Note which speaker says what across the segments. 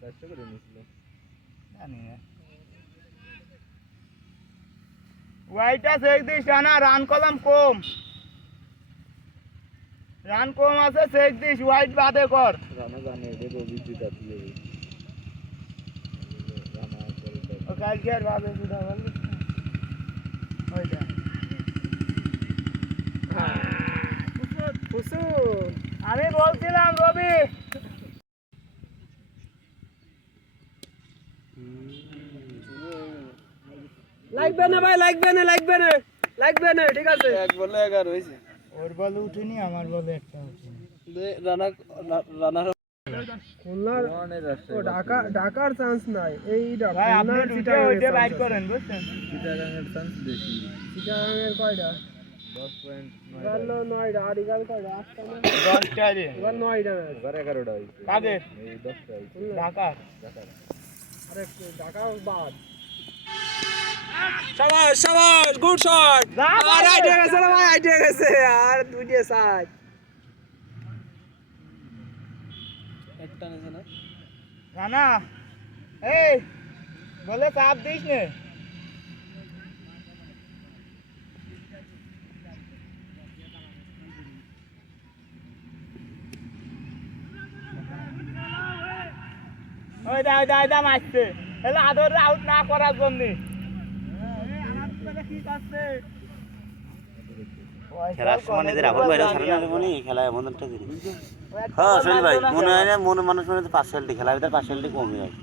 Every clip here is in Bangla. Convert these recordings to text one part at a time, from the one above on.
Speaker 1: চারশো করে নিয়েছিল।
Speaker 2: জানি না। ওয়াইটা চেক দিস না রান কলম কম। রান কম আছে দিস হোয়াইট বাদে কর।
Speaker 1: রানা জানে এদের রবি দিয়ে রানা করে দাও।
Speaker 2: ও কালকে আর বাদে সুদা বলবি ওইটা আমি বলছিলাম রবি।
Speaker 3: লাগবে না ভাই লাগবে না লাগবে না লাগবে না ঠিক আছে।
Speaker 4: এক বলে এগারো হয়েছে।
Speaker 2: ওর বলে উঠিনি আমার বলে একটা উঠিনি।
Speaker 4: রানা রানার
Speaker 3: খুলনার ও ঢাকা ঢাকার চান্স নাই। এই
Speaker 2: ভাই আপনি ওইটা বাইট করেন বুঝছেন?
Speaker 1: চিটাগাংয়ের চান্স বেশি।
Speaker 3: চিটাগাংয়ের কয়টা?
Speaker 2: ঢাকা
Speaker 3: সাবাস সাবাস গুড শট।
Speaker 2: যা
Speaker 3: আর আইডিয়া গেছে রে ভাই আইডিয়া গেছে। আর দুইটা সাইড একটা নেছে না
Speaker 2: রানা এই বলে চাপ দিস নে। ওই দা দা দা মারছে। তাহলে আদর আউট না করার জন্য।
Speaker 5: খেলার সময় নিজের এখন বাইরে ছাড়ে না মনে খেলা এমন একটা জিনিস। হ্যাঁ শৈল ভাই মনে হয় না মনে মানুষ মনে হয় পার্সেলটি খেলার ভিতরে পার্সেলটি কমে যায়।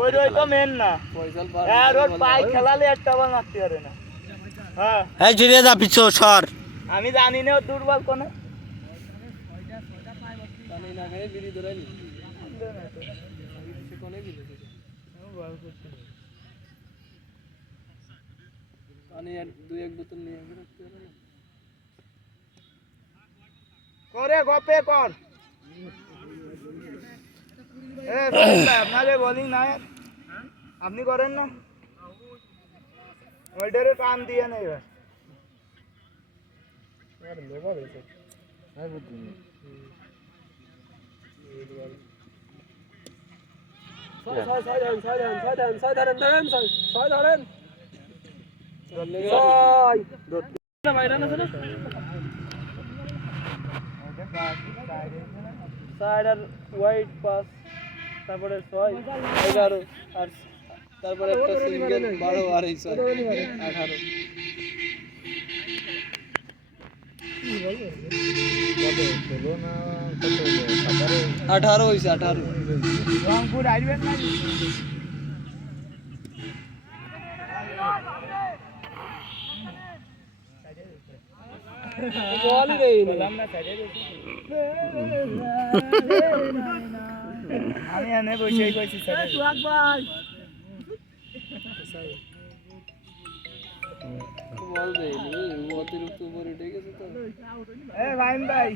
Speaker 2: ওই ওই তো মেন না। আর ওর পাই খেলালে একটা বল মারতে পারে না। হ্যাঁ।
Speaker 5: এই জুড়ে যা পিছো সর।
Speaker 2: আমি জানি না দুর্বল কোনে।
Speaker 4: না বিড়ি কোনে গেলে পানি আর দুই এক বোতল নিয়ে আসবে রাখতে হবে না
Speaker 2: করে গপে কর এ ফরিদ ভাই, আপনাদের বোলিং নাই আপনি করেন না ওইটারে কান দিয়ে নেই এবার
Speaker 3: ছয় ছয় ছয় ধরেন ছয় ধরেন ছয় ধরেন ছয় ধরেন ধরেন ছয় ছয় ধরেন ছয় বাইরে না সাইড আর হোয়াইট পাস তারপরে ছয় এগারো আর তারপরে একটা সিঙ্গেল বারো আর এই ছয় আঠারো।
Speaker 1: ষোলো না কত
Speaker 4: আঠারো হয়েছে আঠারো।
Speaker 2: রংপুর আসবেন না। আমি এনে বসেই কইছি সাইডে।
Speaker 4: বল অতিরিক্ত উপরে তো।
Speaker 2: এ ভাইন ভাই।